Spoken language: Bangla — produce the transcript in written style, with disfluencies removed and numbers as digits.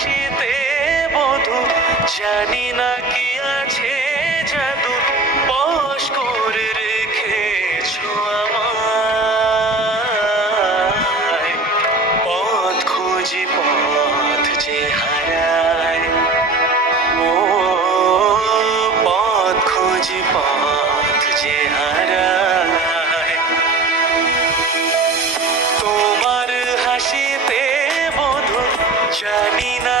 হাসিতে বধু জানি না কি আছে জাদু বশ করে রেখেছো আমায় পথ খুঁজি পথ যে হারায় ও পথ খুঁজি পথ যে হারায় তোমার হাসিতে বধু জানি না